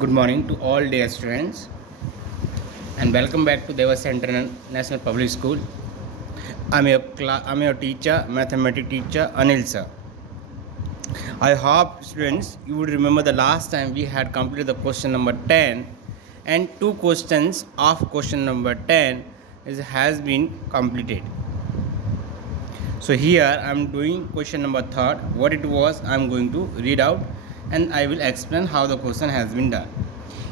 Good morning to all dear students and welcome back to Devas International Public School. I'm your teacher, mathematics teacher Anil sir. I hope students you would remember the last time we had completed the question number 10 and two questions of question number 10 has been completed. So here I am doing question number 3. What it was I am going to read out and I will explain how the question has been done.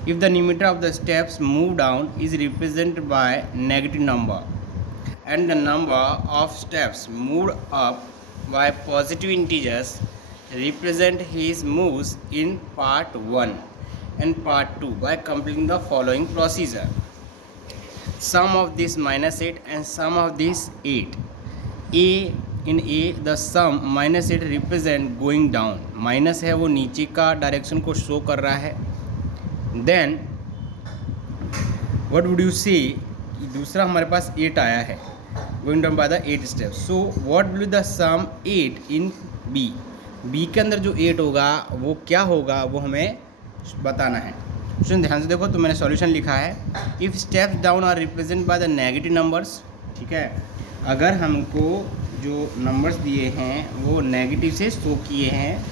If the numerator of the steps moved down is represented by negative number and the number of steps moved up by positive integers, represent his moves in part 1 and part 2 by completing the following procedure. Sum of this -8 and sum of this 8. In A the sum -8 represent going down, minus है वो नीचे का direction को show कर रहा है. Then what would you see, दूसरा हमारे पास 8 आया है going down by the 8 steps. So what will the sum 8 in B, B के अंदर जो 8 होगा वो क्या होगा वो हमें बताना है. सुन ध्यान से देखो, तो मैंने सॉल्यूशन लिखा है. If steps down are represent by the negative numbers, ठीक है, अगर हमको जो नंबर्स दिए हैं वो नेगेटिव से शो किए हैं,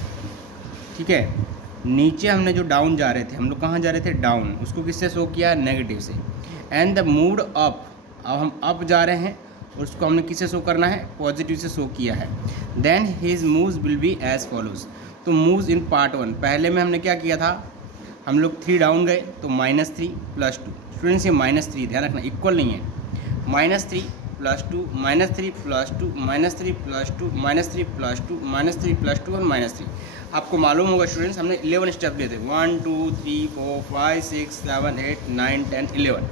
ठीक है, नीचे हमने जो डाउन जा रहे थे, हम लोग कहाँ जा रहे थे, डाउन, उसको किससे शो किया, नेगेटिव से. एंड द मूड अप, अब हम अप जा रहे हैं और उसको हमने किससे शो करना है, पॉजिटिव से शो किया है. Then his moves will be as follows. तो मूव्स इन पार्ट 1, पहले में हमने क्या किया था, हम लोग 3 डाउन गए तो -3 + 2. स्टूडेंट्स ये -3 ध्यान रखना इक्वल नहीं है, -3 + 2 -3 + 2 -3 + 2 -3 + 2 -3 + 2 और -3. आपको मालूम होगा स्टूडेंट्स हमने 11 स्टेप लिए थे, 1 2 3 4 5 6 7 8 9 10 11.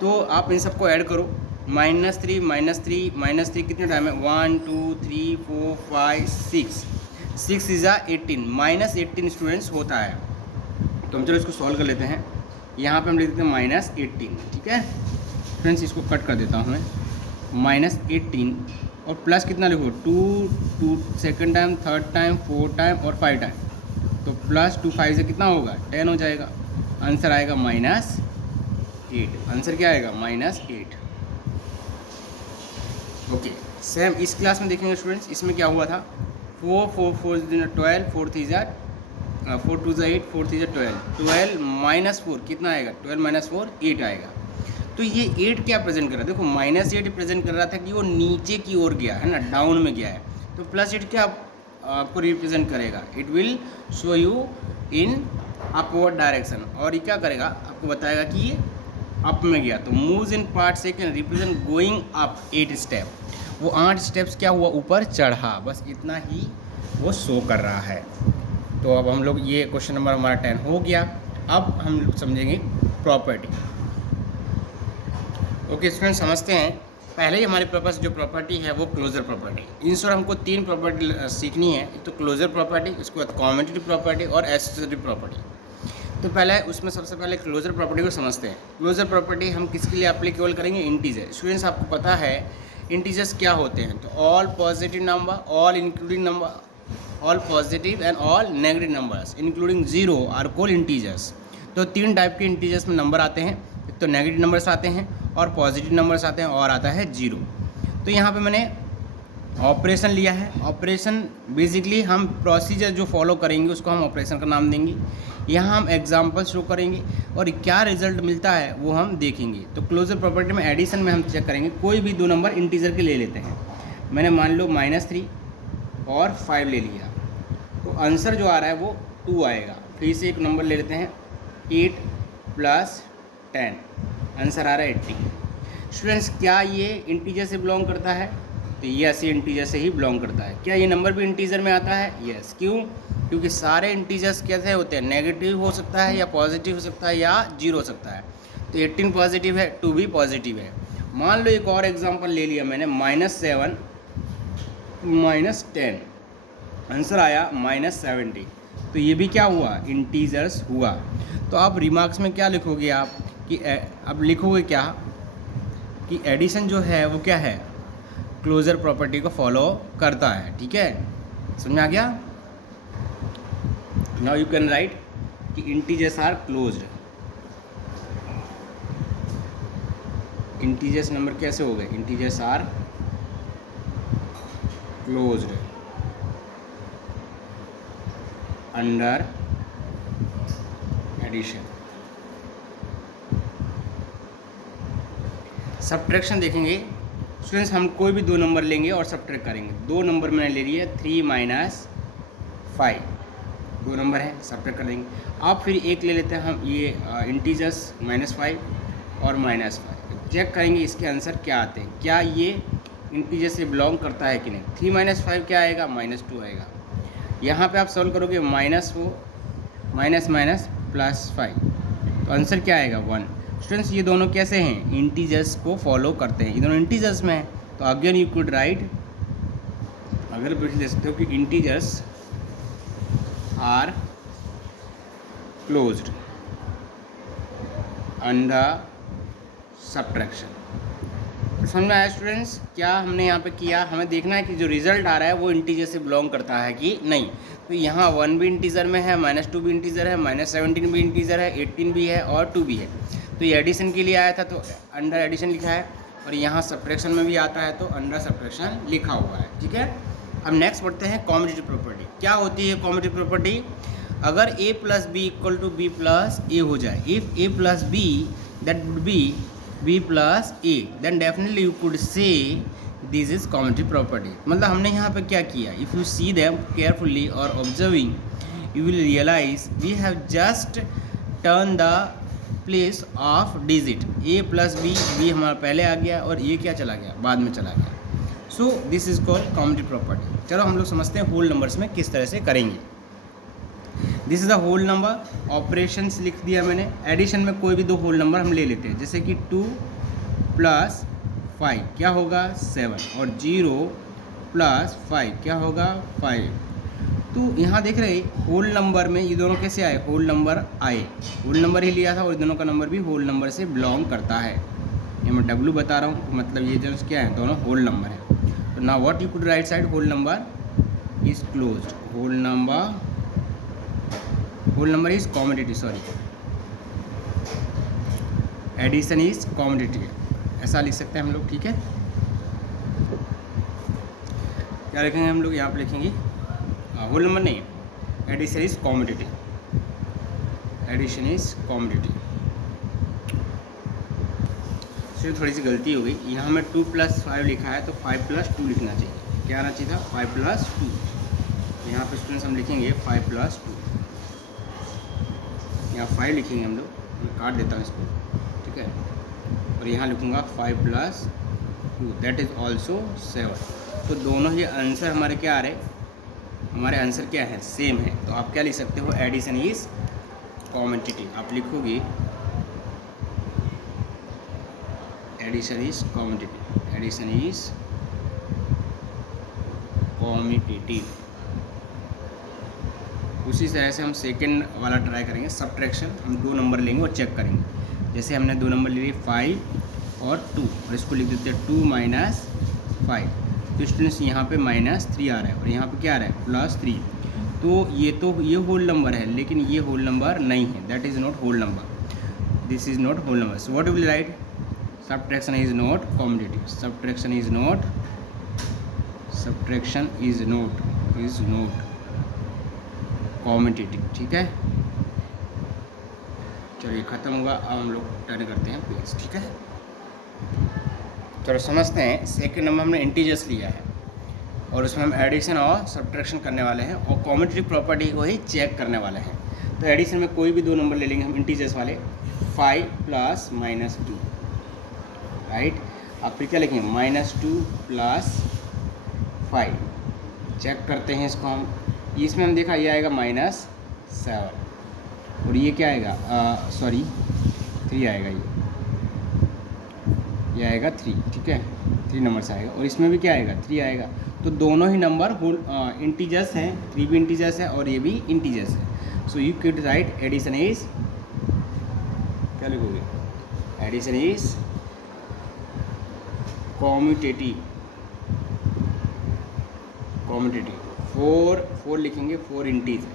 तो आप इन सबको ऐड करो, -3 -3 कितने टाइम है, 1 2 3 4 5 6 इज़ 18, -18 स्टूडेंट्स होता है. तो हम चलो इसको सॉल्व कर लेते हैं. यहाँ पे हम लिख देते हैं -18, ठीक है फ्रेंड्स, इसको कट कर देता हूँ मैं. -18 और प्लस कितना लिखो, 2 second time, third time, 4 time और 5 टाइम. तो +2 5 से कितना होगा, 10 हो जाएगा. आंसर आएगा -8. आंसर क्या आएगा, -8. ओके, सेम इस क्लास में देखेंगे स्टूडेंट्स. इसमें क्या हुआ था, 4 4 4 12, 4 3 4 2 8, 4 3 12, 12 -4 कितना आएगा, 12 - 4 8 आएगा. तो ये 8 क्या प्रेजेंट कर रहा है, देखो -8 प्रेजेंट कर रहा था कि वो नीचे की ओर गया है ना, डाउन में गया है. तो +8 क्या आपको रिप्रेजेंट करेगा, it will show you in upward direction. और ये क्या करेगा, आपको बताएगा कि ये अप में गया. तो moves in part second represent going up 8 step. वो 8 स्टेप्स क्या हुआ, ऊपर चढ़ा, बस इतना ही वो शो कर रहा है. तो अब हम लोग ये क्वेश्चन नंबर हमारा 10 हो गया. अब हम लोग समझेंगे प्रॉपर्टी. ओके स्टूडेंट, समझते हैं. पहले ही हमारे पास जो प्रॉपर्टी है वो क्लोजर प्रॉपर्टी. इन शॉर्ट हमको 3 प्रॉपर्टी सीखनी है. एक तो क्लोजर प्रॉपर्टी, उसके बाद कॉम्यूटेटिव प्रॉपर्टी और एसोसिएटिव प्रॉपर्टी. तो पहले उसमें सबसे पहले क्लोजर प्रॉपर्टी को समझते हैं. क्लोजर प्रॉपर्टी हम किसके लिए एप्लीकेबल करेंगे, इंटीजर. स्टूडेंट्स आपको पता है इंटीजर्स क्या होते हैं, तो all positive number, all including number, all positive and all negative numbers including 0 are called integers. तो 3 टाइप के इंटीजर्स में नंबर आते हैं. एक तो नेगेटिव नंबर्स आते हैं और पॉजिटिव नंबर्स आते हैं और आता है 0. तो यहाँ पे मैंने ऑपरेशन लिया है. ऑपरेशन बेसिकली हम प्रोसीजर जो फॉलो करेंगे उसको हम ऑपरेशन का नाम देंगे. यहाँ हम एग्जांपल शो करेंगे और क्या रिजल्ट मिलता है वो हम देखेंगे. तो क्लोजर प्रॉपर्टी में एडिशन में हम चेक करेंगे, कोई भी 2 नंबर इंटीजर के ले लेते हैं. मैंने मान लो -3 और 5 ले लिया, तो आंसर जो आ रहा है वो 2 आएगा. फिर से एक नंबर ले लेते हैं, 8 + 10, आंसर आ रहा है 80. स्टूडेंट्स क्या ये इंटीजर से बिलोंग करता है, तो यस ये इंटीजर से ही बिलोंग करता है. क्या ये नंबर भी इंटीजर में आता है, यस. क्यों, क्योंकि सारे इंटीजर्स कैसे होते हैं, नेगेटिव हो सकता है या पॉजिटिव हो सकता है या 0 हो सकता है. तो 18 पॉजिटिव है, 2 भी पॉजिटिव है. मान लो एक और एग्जांपल ले लिया मैंने, -7 - 10, आंसर आया -70. तो ये भी क्या हुआ, इंटीजर्स हुआ. तो आप रिमार्क्स में क्या लिखोगे आप, कि अब लिखोगे क्या कि एडिशन जो है वो क्या है, क्लोजर प्रॉपर्टी को फॉलो करता है. ठीक है, समझ में आ गया. नाउ यू कैन राइट कि integers are closed. Integers number कैसे हो गए? Integers are closed under addition. Subtraction देखेंगे स्टूडेंट्स, हम कोई भी दो नंबर लेंगे और सब्ट्रैक्ट करेंगे। दो नंबर मैंने ले लिया 3 माइनस 5, दो नंबर है, सब्ट्रैक्ट कर देंगे। अब फिर एक ले लेते हैं हम ये इंटीजर्स -5 और -5, चेक करेंगे इसके आंसर क्या आते हैं, क्या ये इंटीजर से बिलोंग करता है कि नहीं। 3 माइनस 5 क्या आएगा? -2 आएगा। यहाँ पे आप सॉल्व करोगे -4 माइनस माइनस +5, तो आंसर क्या आएगा? 1। स्टूडेंट्स ये दोनों कैसे हैं? इंटीजर्स को फॉलो करते हैं, ये दोनों इंटीजर्स में हैं। तो अगेन यू कुड राइट, अगर भी ले सकते हो कि integers are closed under subtraction. समझ में आया स्टूडेंट्स? क्या हमने यहाँ पे किया, हमें देखना है कि जो रिजल्ट आ रहा है वो इंटीजर से बिलोंग करता है कि नहीं। तो यहाँ 1 भी इंटीजर में है, -2 भी इंटीजर है, -17 भी इंटीजर है, 18 भी है और 2 भी है। तो ये एडिशन के लिए आया था तो अंडर एडिशन लिखा है, और यहाँ सब्ट्रैक्शन में भी आता है तो अंडर सब्ट्रैक्शन लिखा हुआ है। ठीक है, अब नेक्स्ट बढ़ते हैं कॉम्यूटेटिव प्रॉपर्टी। क्या होती है कॉम्यूटेटिव प्रॉपर्टी? अगर a + b = b + a हो जाए, if a + b that would be b + a, then definitely you could say this is commutative property। मतलब हमने यहाँ पे क्या किया, if you see them carefully or observing you will realize we have just turned the place of digit। a + b, b हमारा पहले आ गया और ये क्या चला गया? बाद में चला गया। So this is called commutative property. चलो हम लोग समझते हैं होल नंबर्स में किस तरह से करेंगे। This is the whole number, operations लिख दिया मैंने। एडिशन में कोई भी दो होल नंबर हम ले लेते हैं, जैसे कि 2 + 5 क्या होगा? 7, और 0 + 5 क्या होगा? 5। तो यहाँ देख रहे होल नंबर में ये दोनों कैसे आए? होल नंबर आए, होल नंबर ही लिया था और दोनों का नंबर भी होल नंबर से बिलोंग करता है। ये मैं W बता रहा हूँ, मतलब ये जो क्या है, दोनों होल नंबर है। तो now what you could write side, whole number is closed, whole number is commutative, sorry addition is commutative, ऐसा लिख सकते हैं हम लोग। ठीक है, क्या लिखेंगे हम लोग? यहाँ पे लिखेंगे होल नंबर नहीं, addition is commutative, addition is commutative. सिर्फ थोड़ी सी गलती हो गई, यहाँ में 2 + 5 लिखा है तो 5 + 2 लिखना चाहिए। क्या आना चाहिए था? 5 + 2। यहाँ पे स्टूडेंट्स हम लिखेंगे 5 + 2, यहाँ 5 लिखेंगे हम लोग, मैं काट देता हूँ इसको। ठीक है, और यहाँ लिखूँगा 5 + 2 दैट इज़ ऑल्सो 7। तो दोनों ही आंसर हमारे क्या आ रहे? हमारे आंसर क्या है? सेम है। तो आप क्या लिख सकते हो? Addition is commutative. आप लिखोगे addition is commutative, addition is commutative. उसी तरह से हम सेकंड वाला ट्राई करेंगे, सब्ट्रैक्शन। हम दो नंबर लेंगे और चेक करेंगे। जैसे हमने दो नंबर ले लिए 5 और 2, और इसको लिख देते हैं 2 - 5। तो स्टूडेंट्स यहाँ पे -3 आ रहा है और यहाँ पे क्या आ रहा है? +3। तो ये होल नंबर है, लेकिन ये होल नंबर नहीं है, that is not whole number, this is not whole number. So what will write? Subtraction is not commutative, subtraction is not commutative. ठीक है, चलिए ख़त्म होगा। अब हम लोग टर्न करते हैं पेज। ठीक है, चलो समझते हैं। सेकंड नंबर हमने इंटीजर्स लिया है और उसमें हम एडिशन और सब्ट्रैक्शन करने वाले हैं और कॉम्यूटेटिव प्रॉपर्टी को ही चेक करने वाले हैं। तो एडिशन में कोई भी दो नंबर ले लेंगे हम इंटीजर्स वाले, 5 + -2, राइट। अब फिर क्या लिखेंगे? -2 + 5। चेक करते हैं इसको हम। इसमें हम देखा ये आएगा -7, और ये क्या आएगा? सॉरी 3 आएगा, ये आएगा 3। ठीक है, 3 नंबर से आएगा, और इसमें भी क्या आएगा? 3 आएगा। तो दोनों ही नंबर होल इंटीजर्स हैं, 3 भी इंटीजर्स है और ये भी इंटीजर्स है। So you can write addition is, क्या लिखोगे? एडिशन इज कॉम्यूटेटिव, 4 लिखेंगे, 4 इंटीजर,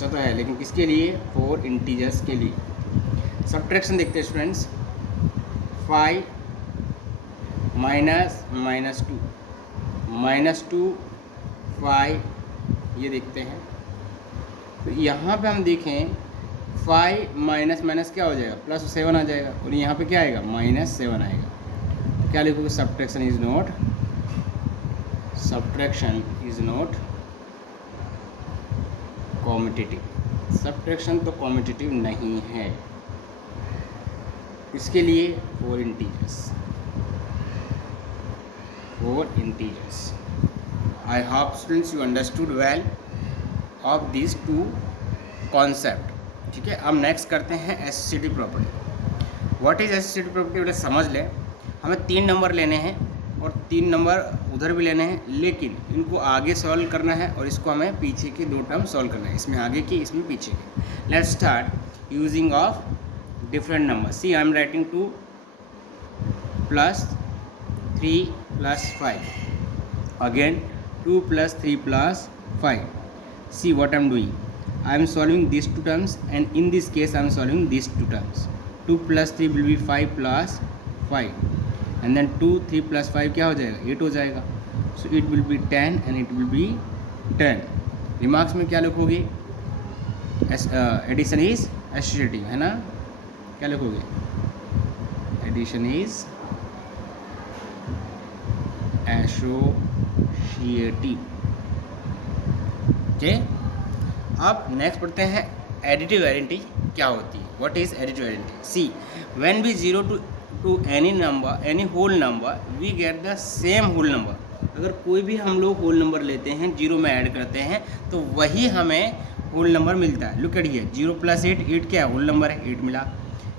ऐसा तो है, लेकिन किसके लिए? 4 इंटीजर्स के लिए। सब्ट्रैक्शन देखते हैं स्टूडेंट्स। 5 माइनस -2 -2 5, ये देखते हैं। तो यहाँ पे हम देखें 5 माइनस माइनस क्या हो जाएगा? +7 आ जाएगा, और यहाँ पे क्या आएगा? -7 आएगा। तो क्या लिखोगे? Subtraction is not competitive. Subtraction तो कॉम्पिटिटिव नहीं है। इसके लिए 4 integers. I hope students you understood well of this 2 concept. ठीक है, अब नेक्स्ट करते हैं associative property. What is associative property? पहले समझ लें। हमें 3 नंबर लेने हैं और 3 नंबर उधर भी लेने हैं, लेकिन इनको आगे सॉल्व करना है और इसको हमें पीछे के 2 टर्म सॉल्व करना है, इसमें आगे की, इसमें पीछे की। Let's start using of different number. See I am writing 2 + 3 + 5, again 2 + 3 + 5. See what I am doing. I am solving these 2 terms, and in this case I am solving these 2 terms. 2 + 3 will be 5 + 5, and then 2 3 + 5 क्या हो जाएगा? 8 हो जाएगा। So it will be 10 and it will be 10. Remarks में क्या लिखोगे? Addition is associative, है ना? क्या लिखोगे? Addition is associative. ओके, अब नेक्स्ट पढ़ते हैं एडिटिव आइडेंटिटी क्या होती है। What is additive identity? See when we 0 to any number, any whole number, we get the same whole number. अगर कोई भी हम लोग होल नंबर लेते हैं, 0 में ऐड करते हैं, तो वही हमें होल नंबर मिलता है। लुक एट हियर, 0 + 8, 8 क्या है? होल नंबर है, 8 मिला।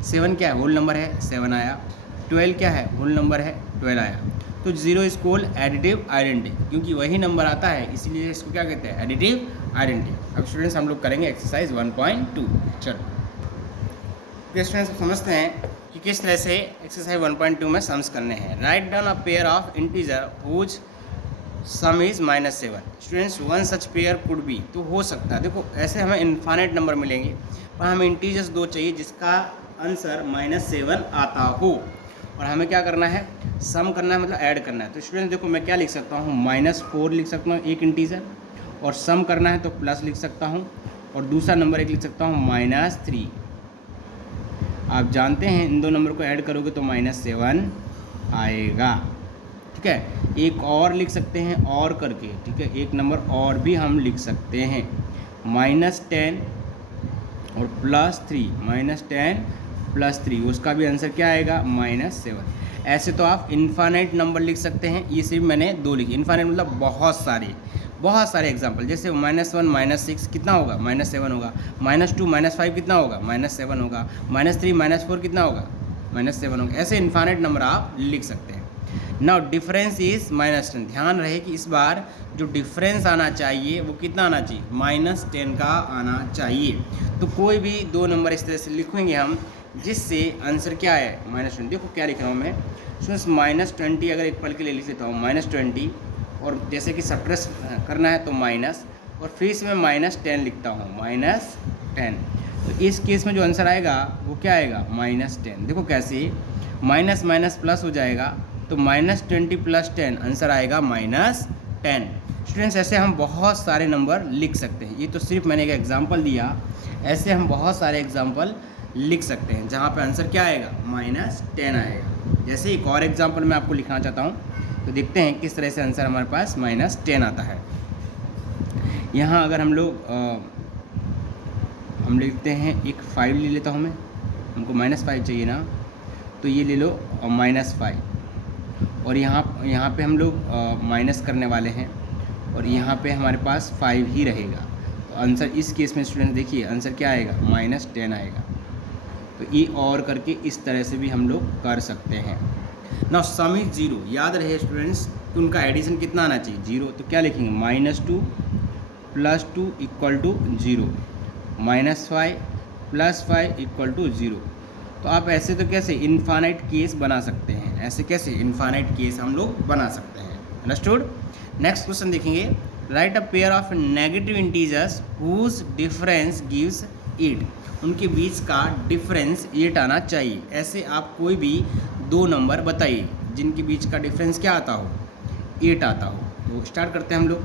7 क्या है? होल नंबर है, 7 आया। 12 क्या है? होल नंबर है, 12 आया। तो 0 इज कॉल्ड एडिटिव आइडेंटिटी, क्योंकि वही नंबर आता है, इसलिए इसको क्या कहते हैं? Additive identity. अब स्टूडेंट्स हम लोग करेंगे एक्सरसाइज 1.2। चलो स्टूडेंट्स समझते हैं कि किस तरह से एक्सरसाइज 1.2 में सम्स करने हैं। Write down a pair of integer whose sum is -7। Students one such pair could be, तो हो सकता है, देखो ऐसे हमें इन्फाइनाइट नंबर मिलेंगे, पर हमें इंटीजर्स 2 चाहिए जिसका आंसर -7 आता हो, और हमें क्या करना है? सम करना है, मतलब ऐड करना है। तो स्टूडेंट्स देखो मैं क्या लिख सकता हूँ? -4 लिख सकता हूँ एक इंटीजर, और सम करना है तो प्लस लिख सकता हूँ, और दूसरा नंबर एक लिख सकता हूँ -3। आप जानते हैं इन 2 नंबर को ऐड करोगे तो -7 आएगा। ठीक है, एक और लिख सकते हैं और करके, ठीक है, एक नंबर और भी हम लिख सकते हैं, -10 और +3, -10 +3, उसका भी आंसर क्या आएगा? -7। ऐसे तो आप इन्फाइनाइट नंबर लिख सकते हैं, ये सिर्फ मैंने 2 लिखे। इन्फाइनाइट मतलब बहुत सारे एग्जाम्पल, जैसे -1 -6 कितना होगा? -7 होगा। -2 -5 कितना होगा? -7 होगा। -3 -4 कितना होगा? -7 होगा। ऐसे इन्फाइनाइट नंबर आप लिख सकते हैं। Now difference is -10। ध्यान रहे कि इस बार जो डिफरेंस आना चाहिए वो कितना आना चाहिए? -10 का आना चाहिए। तो कोई भी 2 नंबर इस तरह से लिखेंगे हम जिससे आंसर क्या है? -20। देखो क्या लिख रहा हूँ मैं -20, अगर एक पल के लिए लिख लेता हूँ -20, और जैसे कि सब्ट्रैक्ट करना है तो माइनस, और फिर से मैं -10 लिखता हूँ, -10। तो इस केस में जो आंसर आएगा वो क्या आएगा? -10। देखो कैसे माइनस माइनस प्लस हो जाएगा, तो -20 + 10 आंसर आएगा -10। स्टूडेंट्स ऐसे हम बहुत सारे नंबर लिख सकते हैं, ये तो सिर्फ मैंने एक एग्जांपल दिया, ऐसे हम बहुत सारे एग्जांपल लिख सकते हैं जहाँ पे आंसर क्या आएगा? -10 आएगा। जैसे एक और एग्जांपल मैं आपको लिखना चाहता हूँ, तो देखते हैं किस तरह से आंसर हमारे पास -10 आता है। यहाँ अगर हम लोग हम लिखते हैं एक 5 ले लेता हूँ मैं, हमको -5 चाहिए ना, तो ये ले लो -5, और यहाँ पे हम लोग माइनस करने वाले हैं, और यहाँ पे हमारे पास 5 ही रहेगा। तो आंसर इस केस में स्टूडेंट देखिए आंसर क्या आएगा? -10 आएगा। तो ये और करके इस तरह से भी हम लोग कर सकते हैं। Now some is 0। याद रहे स्टूडेंट्स कि उनका एडिशन कितना आना चाहिए? 0। तो क्या लिखेंगे? -2 + 2 = 0, -5 + 5 = 0। तो आप ऐसे तो कैसे इनफाइनाइट केस बना सकते हैं, ऐसे कैसे इनफाइनाइट केस हम लोग बना सकते हैं। अंडरस्टूड? नेक्स्ट क्वेश्चन देखेंगे, write a pair of negative integers whose difference gives 8। उनके बीच का डिफरेंस 8 आना चाहिए। ऐसे आप कोई भी दो नंबर बताइए जिनके बीच का डिफरेंस क्या आता हो, 8 आता हो। तो स्टार्ट करते हैं हम लोग।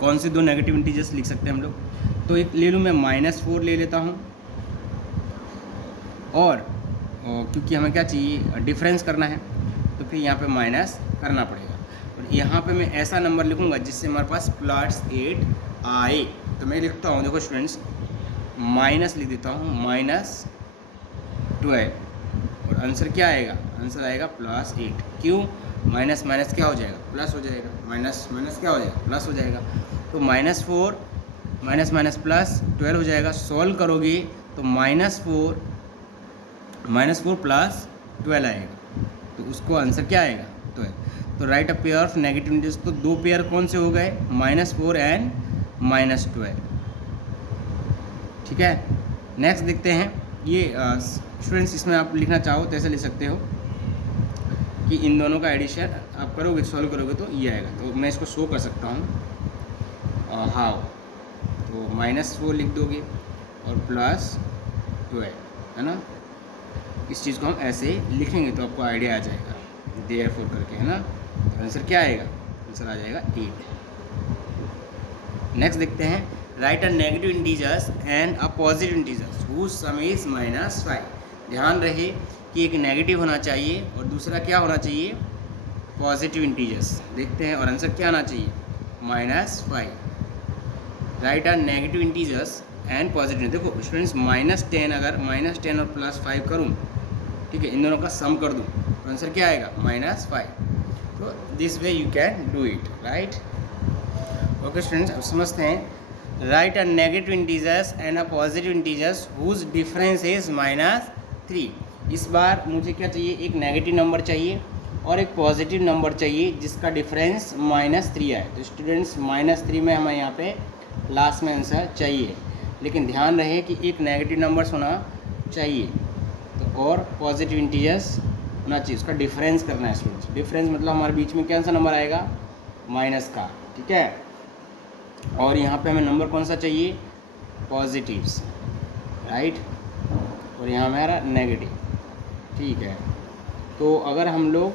कौन से दो नेगेटिव इंटीजर्स लिख सकते हैं हम लोग? तो एक ले लूँ मैं, -4 ले लेता हूँ, और क्योंकि हमें क्या चाहिए, डिफरेंस करना है, तो फिर यहाँ पे माइनस करना पड़ेगा। और यहाँ पे मैं ऐसा नंबर लिखूँगा जिससे हमारे पास +8 आए। तो मैं लिखता हूँ, देखो स्टूडेंट्स, माइनस लिख देता हूँ, -12, और आंसर क्या आएगा? आंसर आएगा +8। क्यों? माइनस माइनस क्या हो जाएगा? प्लस हो जाएगा। माइनस माइनस क्या हो जाएगा? प्लस हो जाएगा। तो -4 माइनस माइनस प्लस 12 हो जाएगा। सॉल्व करोगे तो -4 + 12 आएगा, तो उसको आंसर क्या आएगा? 12। तो right a pair of negative integers. तो दो पेयर कौन से हो गए? -4 एंड -12। ठीक है, नेक्स्ट देखते हैं। ये स्टूडेंट्स, इसमें आप लिखना चाहो तो ऐसे लिख सकते हो कि इन दोनों का एडिशन आप करोगे, सॉल्व करोगे तो ये आएगा। तो मैं इसको शो कर सकता हूँ हाउ। तो -4 लिख दोगे और +12, है ना। इस चीज़ को हम ऐसे लिखेंगे तो आपको आइडिया आ जाएगा, देयरफॉर करके, है ना। तो आंसर क्या आएगा? आंसर आ जाएगा 8। नेक्स्ट देखते हैं। Write a negative integers and a positive integers whose sum is -5। ध्यान रहे कि एक नेगेटिव होना चाहिए और दूसरा क्या होना चाहिए? Positive integers. देखते हैं, और आंसर क्या आना चाहिए? -5। Right are negative integers and positive. देखो स्टूडेंट्स, -10 अगर -10 और +5 करूँ, ठीक है, इन दोनों का सम कर दूँ, तो आंसर क्या आएगा? -5। तो this way you can do it, right. Okay students, अब समझते हैं। Write a negative integers and a positive integers whose difference is -3। इस बार मुझे क्या चाहिए? एक नेगेटिव नंबर चाहिए और एक पॉजिटिव नंबर चाहिए जिसका डिफरेंस -3 आए। तो स्टूडेंट्स, -3 में हमें यहाँ पे लास्ट में आंसर चाहिए, लेकिन ध्यान रहे कि एक नेगेटिव नंबर होना चाहिए तो और पॉजिटिव इंटीजर्स होना चाहिए। उसका डिफरेंस करना है स्टूडेंट्स। डिफरेंस मतलब हमारे बीच में कौन सा नंबर आएगा? माइनस का, ठीक है। और यहाँ पे हमें नंबर कौन सा चाहिए? Positives, right. और यहाँ हमारा नेगेटिव, ठीक है। तो अगर हम लोग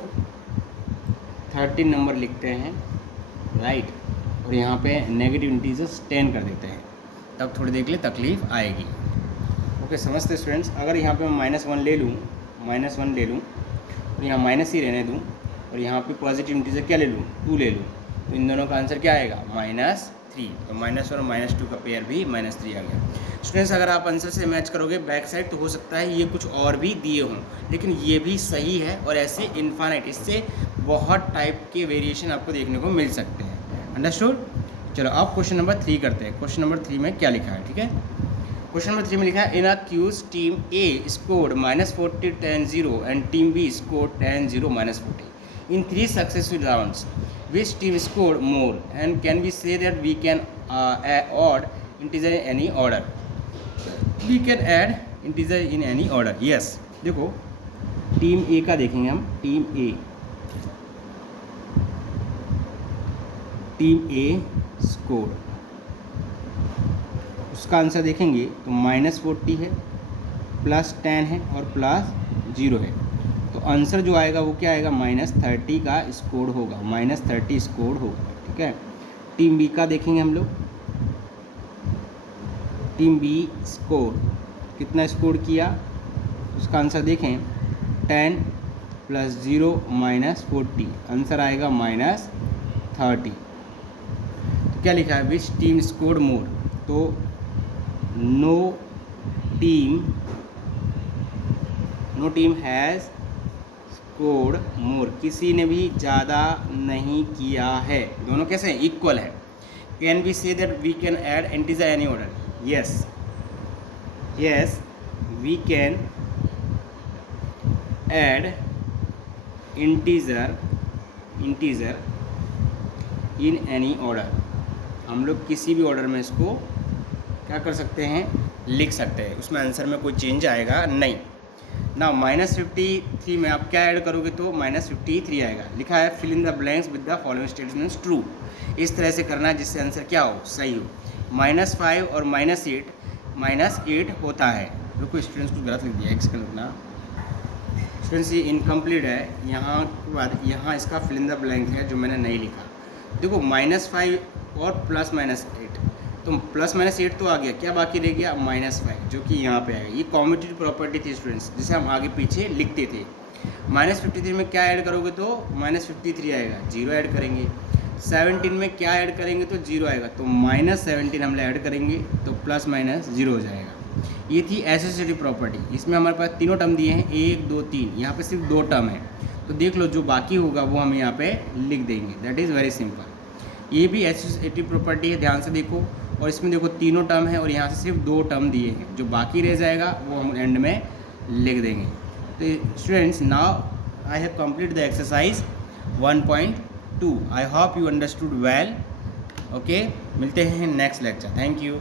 13 नंबर लिखते हैं, राइट, और यहाँ पे नेगेटिव इंटीजर्स 10 कर देते हैं, तब थोड़ी देर के लिए तकलीफ आएगी। ओके, समझते स्टूडेंट्स। अगर यहाँ पे मैं -1 ले लूँ, और यहाँ माइनस ही रहने दूँ, और यहाँ पे पॉजिटिव इंटीजर क्या ले लूँ? 2 ले लूँ, तो इन दोनों का आंसर क्या आएगा? -3। तो -1 और -2 का पेयर भी -3 आ गया। स्टूडेंट्स, अगर आप आंसर से मैच करोगे बैक साइड, तो हो सकता है ये कुछ और भी दिए हों, लेकिन ये भी सही है। और ऐसे इन्फाइनाइट, इससे बहुत टाइप के वेरिएशन आपको देखने को मिल सकते हैं। अंडरस्टूड? चलो अब क्वेश्चन नंबर 3 करते हैं। क्वेश्चन नंबर 3 में क्या लिखा है, ठीक है। क्वेश्चन नंबर 3 में लिखा है, in a quiz team A scored -40 10-0 and team B scored 10-0 -40 in 3 successive rounds. Which team scored more, and can we say that we can add integer in any order? We can add integer in any order. Yes. देखो team ए का देखेंगे हम। Team ए score, उसका answer देखेंगे तो -40 है, +10 है और +0 है। तो आंसर जो आएगा वो क्या आएगा? -30 का स्कोर होगा, -30 स्कोर होगा, ठीक है। टीम बी का देखेंगे हम लोग। टीम बी स्कोर कितना स्कोर किया, उसका आंसर देखें 10 + 0 -40, आंसर आएगा -30। तो क्या लिखा है? Which team scored more. तो no team has scored more, किसी ने भी ज़्यादा नहीं किया है। दोनों कैसे हैं? इक्वल है। Can we say that we can add integer any order? Yes we can add integer in any order. हम लोग किसी भी ऑर्डर में इसको क्या कर सकते हैं? लिख सकते हैं, उसमें आंसर में कोई चेंज आएगा नहीं। ना -53 में आप क्या ऐड करोगे तो -53 आएगा। लिखा है fill in the blanks with the following statements true. इस तरह से करना है जिससे आंसर क्या हो, सही हो। -5 और -8 होता है। रुको स्टूडेंट्स कुछ गलत लिख दिया, एक सेकंड रुकना स्टूडेंट्स, ये इनकम्प्लीट है। यहाँ के बाद यहाँ इसका फिल इन द ब्लैंक है जो मैंने नहीं लिखा। देखो -5 और +-8, तो +-8 तो आ गया, क्या बाकी रह गया -5 जो कि यहाँ पे आएगा। ये कॉम्यूटेटिव प्रॉपर्टी थी स्टूडेंट्स जिसे हम आगे पीछे लिखते थे। -53 में क्या ऐड करोगे तो -53 आएगा, 0 ऐड करेंगे। 17 में क्या ऐड करेंगे तो 0 आएगा, तो -17 हम ऐड करेंगे तो +-0 हो जाएगा। ये थी एसोसिएटिव प्रॉपर्टी। इसमें हमारे पास तीनों टर्म दिए हैं, 1 2 3, यहाँ पे सिर्फ 2 टर्म है, तो देख लो जो बाकी होगा वो हम यहाँ पे लिख देंगे। That is very simple. ये भी एसोसिएटिव प्रॉपर्टी है, ध्यान से देखो। और इसमें देखो तीनों टर्म है और यहाँ से सिर्फ 2 टर्म दिए हैं, जो बाकी रह जाएगा वो हम एंड में लिख देंगे। तो students now I have complete the exercise 1.2। I hope you understood well. Okay, मिलते हैं नेक्स्ट लेक्चर। Thank you.